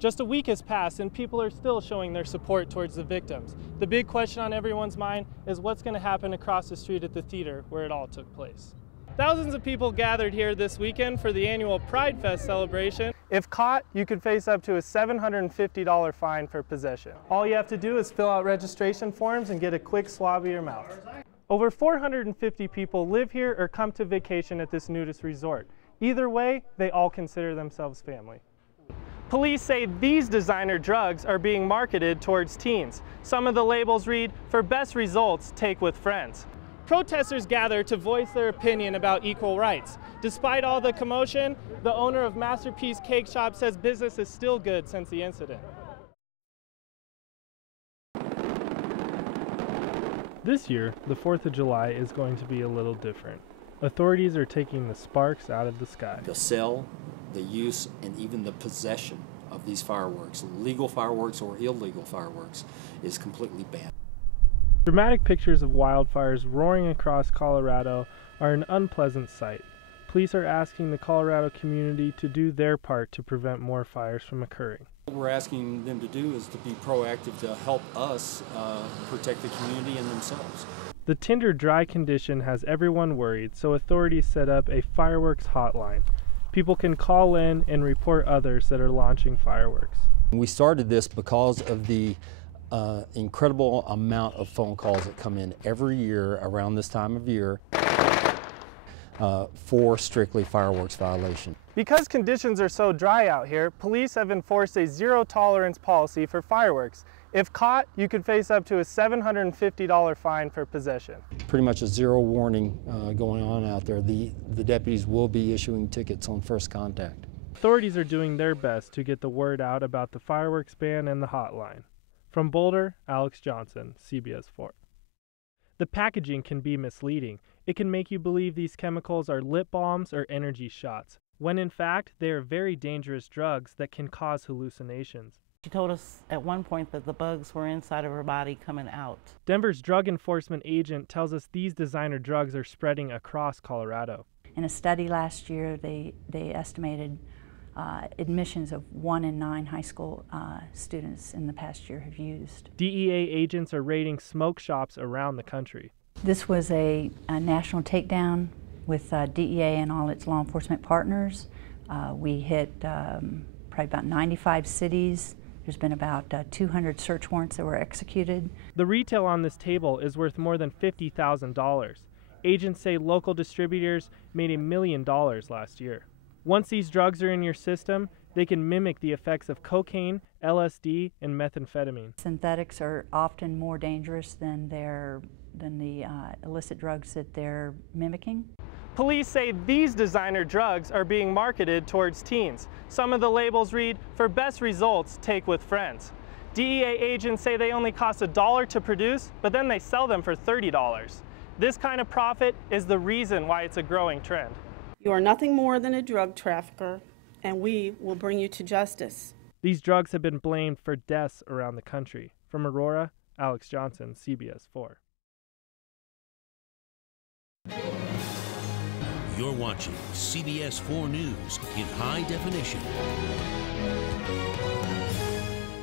Just a week has passed and people are still showing their support towards the victims. The big question on everyone's mind is what's going to happen across the street at the theater where it all took place. Thousands of people gathered here this weekend for the annual Pride Fest celebration. If caught, you could face up to a $750 fine for possession. All you have to do is fill out registration forms and get a quick swab of your mouth. Over 450 people live here or come to vacation at this nudist resort. Either way, they all consider themselves family. Police say these designer drugs are being marketed towards teens. Some of the labels read, "For best results, take with friends." Protesters gather to voice their opinion about equal rights. Despite all the commotion, the owner of Masterpiece Cake Shop says business is still good since the incident. This year, the 4th of July is going to be a little different. Authorities are taking the sparks out of the sky. The sale, the use, and even the possession of these fireworks, legal fireworks or illegal fireworks, is completely banned. Dramatic pictures of wildfires roaring across Colorado are an unpleasant sight. Police are asking the Colorado community to do their part to prevent more fires from occurring. What we're asking them to do is to be proactive to help us protect the community and themselves. The tinder dry condition has everyone worried, so authorities set up a fireworks hotline. People can call in and report others that are launching fireworks. We started this because of the incredible amount of phone calls that come in every year around this time of year for strictly fireworks violation. Because conditions are so dry out here, police have enforced a zero-tolerance policy for fireworks. If caught, you could face up to a $750 fine for possession. Pretty much a zero warning going on out there. The deputies will be issuing tickets on first contact. Authorities are doing their best to get the word out about the fireworks ban and the hotline. From Boulder, Alex Johnson, CBS 4. The packaging can be misleading. It can make you believe these chemicals are lip balms or energy shots, when in fact they are very dangerous drugs that can cause hallucinations. She told us at one point that the bugs were inside of her body coming out. Denver's drug enforcement agent tells us these designer drugs are spreading across Colorado. In a study last year, they estimated admissions of 1 in 9 high school students in the past year have used. DEA agents are raiding smoke shops around the country. This was a national takedown with DEA and all its law enforcement partners. We hit probably about 95 cities. There's been about 200 search warrants that were executed. The retail on this table is worth more than $50,000. Agents say local distributors made $1 million last year. Once these drugs are in your system, they can mimic the effects of cocaine, LSD, and methamphetamine. Synthetics are often more dangerous than the illicit drugs that they're mimicking. Police say these designer drugs are being marketed towards teens. Some of the labels read, "For best results, take with friends." DEA agents say they only cost $1 to produce, but then they sell them for $30. This kind of profit is the reason why it's a growing trend. You are nothing more than a drug trafficker, and we will bring you to justice. These drugs have been blamed for deaths around the country. From Aurora, Alex Johnson, CBS 4. You're watching CBS 4 News in high definition.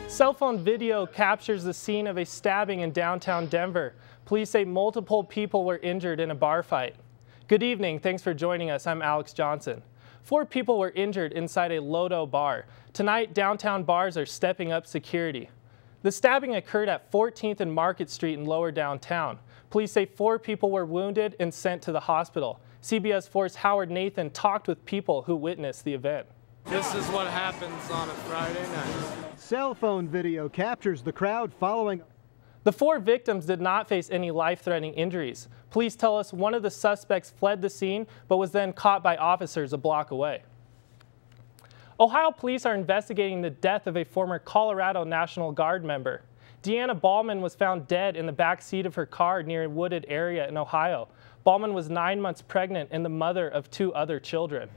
Cell phone video captures the scene of a stabbing in downtown Denver. Police say multiple people were injured in a bar fight. Good evening, thanks for joining us. I'm Alex Johnson. 4 people were injured inside a Lodo bar. Tonight, downtown bars are stepping up security. The stabbing occurred at 14th and Market Street in lower downtown. Police say 4 people were wounded and sent to the hospital. CBS 4's Howard Nathan talked with people who witnessed the event. This is what happens on a Friday night. Cell phone video captures the crowd following. The 4 victims did not face any life-threatening injuries. Police tell us one of the suspects fled the scene but was then caught by officers a block away. Ohio police are investigating the death of a former Colorado National Guard member. Deanna Ballman was found dead in the back seat of her car near a wooded area in Ohio. Ballman was 9 months pregnant and the mother of 2 other children.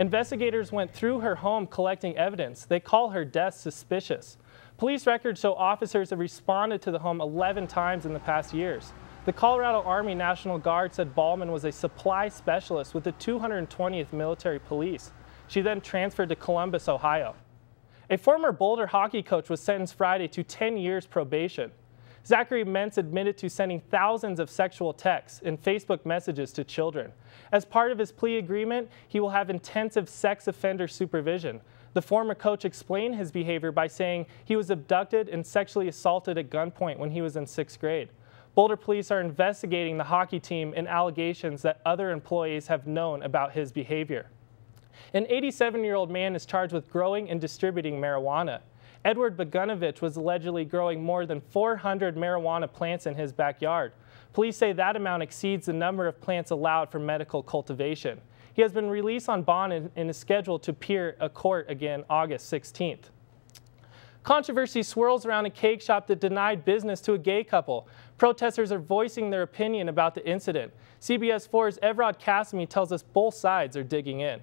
Investigators went through her home collecting evidence. They call her death suspicious. Police records show officers have responded to the home 11 times in the past years. The Colorado Army National Guard said Ballman was a supply specialist with the 220th Military Police. She then transferred to Columbus, Ohio. A former Boulder hockey coach was sentenced Friday to 10 years probation. Zachary Mentz admitted to sending thousands of sexual texts and Facebook messages to children. As part of his plea agreement, he will have intensive sex offender supervision. The former coach explained his behavior by saying he was abducted and sexually assaulted at gunpoint when he was in 6th grade. Boulder police are investigating the hockey team and allegations that other employees have known about his behavior. An 87-year-old man is charged with growing and distributing marijuana. Edward Bogunovich was allegedly growing more than 400 marijuana plants in his backyard. Police say that amount exceeds the number of plants allowed for medical cultivation. He has been released on bond and is scheduled to appear at court again August 16th. Controversy swirls around a cake shop that denied business to a gay couple. Protesters are voicing their opinion about the incident. CBS 4's Evrod Cassimy tells us both sides are digging in.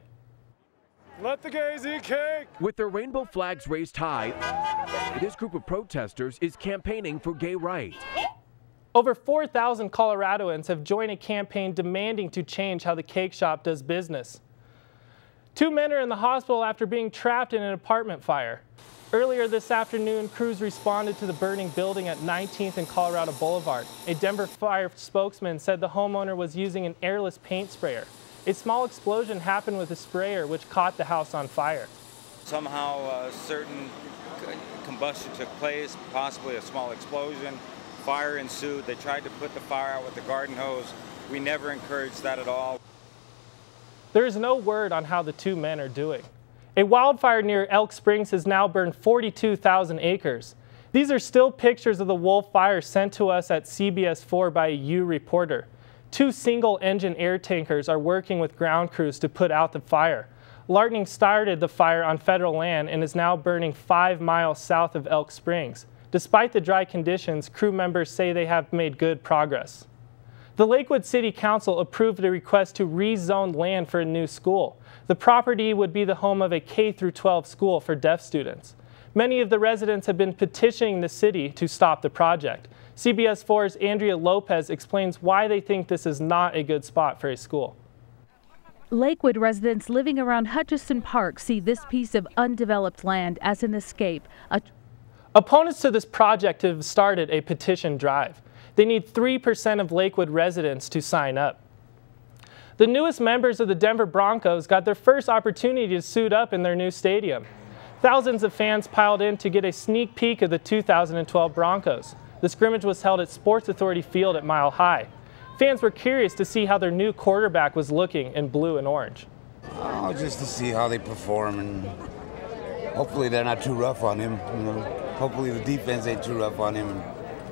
Let the gays eat cake! With their rainbow flags raised high, this group of protesters is campaigning for gay rights. Over 4,000 Coloradoans have joined a campaign demanding to change how the cake shop does business. 2 men are in the hospital after being trapped in an apartment fire. Earlier this afternoon, crews responded to the burning building at 19th and Colorado Boulevard. A Denver Fire spokesman said the homeowner was using an airless paint sprayer. A small explosion happened with a sprayer which caught the house on fire. Somehow certain combustion took place, possibly a small explosion. Fire ensued. They tried to put the fire out with the garden hose. We never encouraged that at all. There is no word on how the 2 men are doing. A wildfire near Elk Springs has now burned 42,000 acres. These are still pictures of the Wolf Fire sent to us at CBS 4 by a U reporter. 2 single-engine air tankers are working with ground crews to put out the fire. Lightning started the fire on federal land and is now burning 5 miles south of Elk Springs. Despite the dry conditions, crew members say they have made good progress. The Lakewood City Council approved a request to rezone land for a new school. The property would be the home of a K-12 school for deaf students. Many of the residents have been petitioning the city to stop the project. CBS 4's Andrea Lopez explains why they think this is not a good spot for a school. Lakewood residents living around Hutchison Park see this piece of undeveloped land as an escape. Opponents to this project have started a petition drive. They need 3% of Lakewood residents to sign up. The newest members of the Denver Broncos got their first opportunity to suit up in their new stadium. Thousands of fans piled in to get a sneak peek of the 2012 Broncos. The scrimmage was held at Sports Authority Field at Mile High. Fans were curious to see how their new quarterback was looking in blue and orange. Oh, just to see how they perform, and hopefully they're not too rough on him. You know, hopefully the defense ain't too rough on him and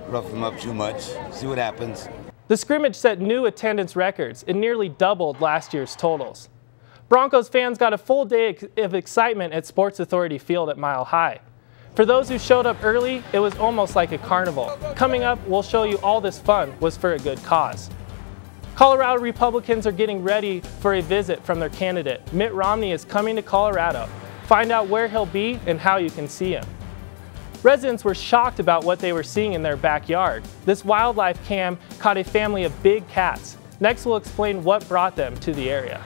rough him up too much. See what happens. The scrimmage set new attendance records and nearly doubled last year's totals. Broncos fans got a full day of excitement at Sports Authority Field at Mile High. For those who showed up early, it was almost like a carnival. Coming up, we'll show you all this fun was for a good cause. Colorado Republicans are getting ready for a visit from their candidate. Mitt Romney is coming to Colorado. Find out where he'll be and how you can see him. Residents were shocked about what they were seeing in their backyard. This wildlife cam caught a family of big cats. Next, we'll explain what brought them to the area.